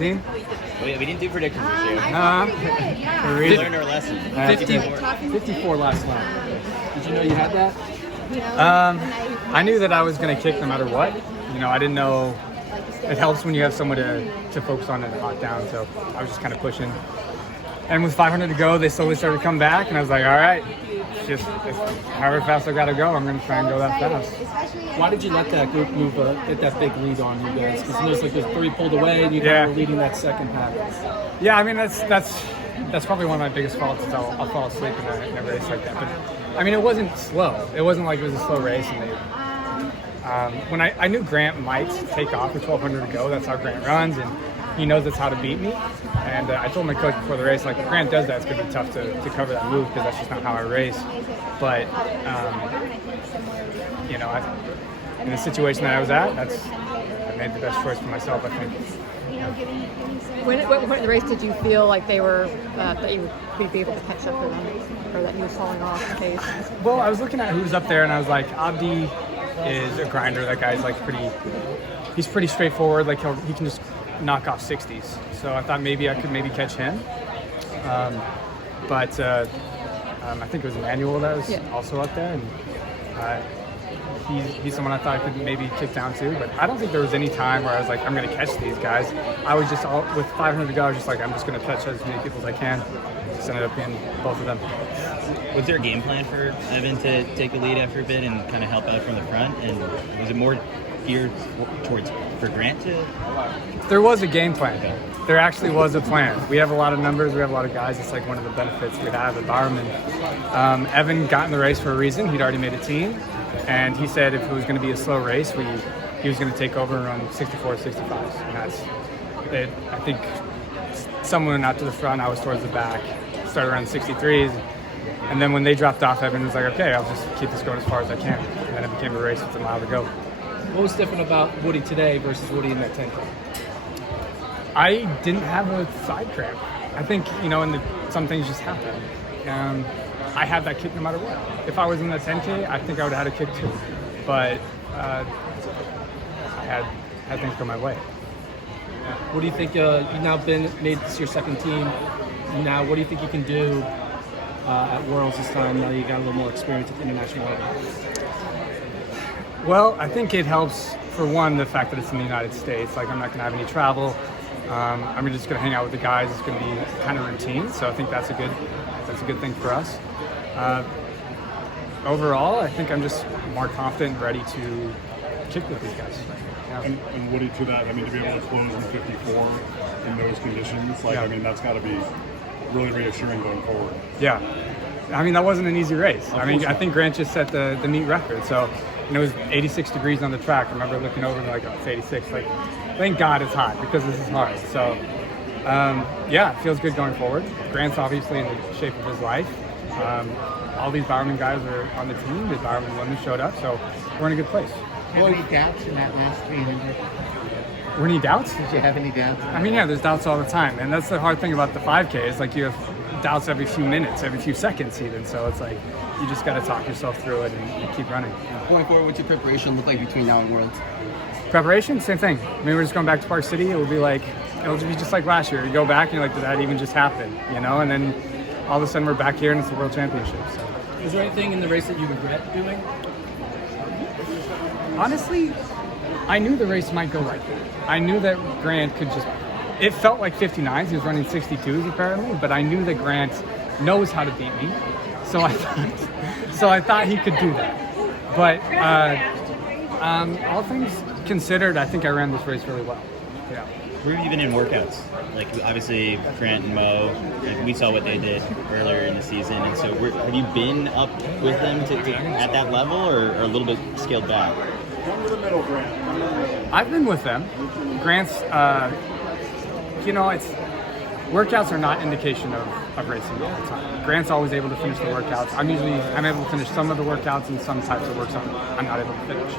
We didn't do predictions this year. Yeah. We learned our lesson. 54 last lap. Did you know you had that? I knew that I was going to kick no matter what. I didn't know. It helps when you have someone to focus on and lock down. So I was just kind of pushing. And with 500 to go, they slowly started to come back, and I was like, all right, it's however fast I got to go, I'm going to try and go that fast. Why did you let that group move get that big lead on you guys? Because there's three pulled away, and you guys were leading that second pack. Yeah, I mean that's probably one of my biggest faults is I'll fall asleep in a race like that. But I mean, it wasn't slow. It wasn't like it was a slow race, and when I knew Grant might take off with 1,200 to go. That's how Grant runs, and he knows that's how to beat me. And I told my coach before the race, like, if Grant does that, it's going to be tough to cover that move because that's just not how I race. But, in the situation that I was at, I made the best choice for myself, I think. What point in the race did you feel like they were that you would be able to catch up to them, or that you were falling off the pace? Well, I was looking at who was up there, and I was like, Abdi is a grinder. That guy's like he's pretty straightforward. Like he can just knock off 60s. So I thought I could catch him. But I think it was Emmanuel that was also up there, and he's someone I thought I could maybe kick down to. But I don't think there was any time where I was like, I'm going to catch these guys. I was just with 500 to go, just like, I'm just going to touch as many people as I can. Just ended up being both of them. Was there a game plan for Evan to take the lead after a bit and kind of help out from the front? And was it more geared for Grant to? There was a game plan. There actually was a plan. We have a lot of numbers. We have a lot of guys. It's like one of the benefits we have at Bowerman. Evan got in the race for a reason. He'd already made a team. And he said if it was going to be a slow race, he was going to take over and run 64, 65. And that's it. I think someone went out to the front. I was towards the back. Started around 63s. And then when they dropped off, Evan was like, okay, I'll just keep this going as far as I can. And then it became a race with a mile to go. What was different about Woody today versus Woody in that 10K? I didn't have a side cramp. I think, some things just happen. I had that kick no matter what. If I was in the 10K, I think I would have had a kick too. But I had things go my way. What do you think? You've now made this your second team. Now, what do you think you can do at Worlds this time? Now you got a little more experience at the international level. Well, I think it helps, for one, the fact that it's in the United States. Like, I'm not going to have any travel. I'm just going to hang out with the guys. It's going to be kind of routine. So I think that's a good thing for us. Overall, I think I'm just more confident and ready to kick with these guys. Yeah. And Woody, to that, to be able to close in 54 in those conditions, that's got to be really reassuring going forward. Yeah. That wasn't an easy race. I think Grant just set the meet record. So, it was 86 degrees on the track. I remember looking over and like, oh, it's 86. Like, thank God it's hot because this is hard. So, it feels good going forward. Grant's obviously in the shape of his life. All these Bowerman guys are on the team. The Bowerman women showed up, so we're in a good place. Have any doubts in that last 300? Were any doubts? Did you have any doubts? There's doubts all the time. And that's the hard thing about the 5K is like you have doubts every few minutes, every few seconds even. So it's like you just got to talk yourself through it and keep running. Going forward, what's your preparation look like between now and Worlds? Preparation, same thing. We're just going back to Park City. It'll be just like last year. You go back and you're like, did that even just happen? And then all of a sudden we're back here and it's the World Championship. So. Is there anything in the race that you regret doing? Honestly, I knew the race might go like that. I knew that Grant could it felt like 59s. He was running 62s apparently, but I knew that Grant knows how to beat me. So I thought he could do that. But all things considered, I think I ran this race really well. Yeah. Where have you been in workouts? Like, obviously, Grant and Mo, we saw what they did earlier in the season. And so have you been up with them at that level or a little bit scaled back? I've been with them. Grant's, workouts are not indication of racing all the time. Grant's always able to finish the workouts. I'm able to finish some of the workouts and some types of works I'm not able to finish.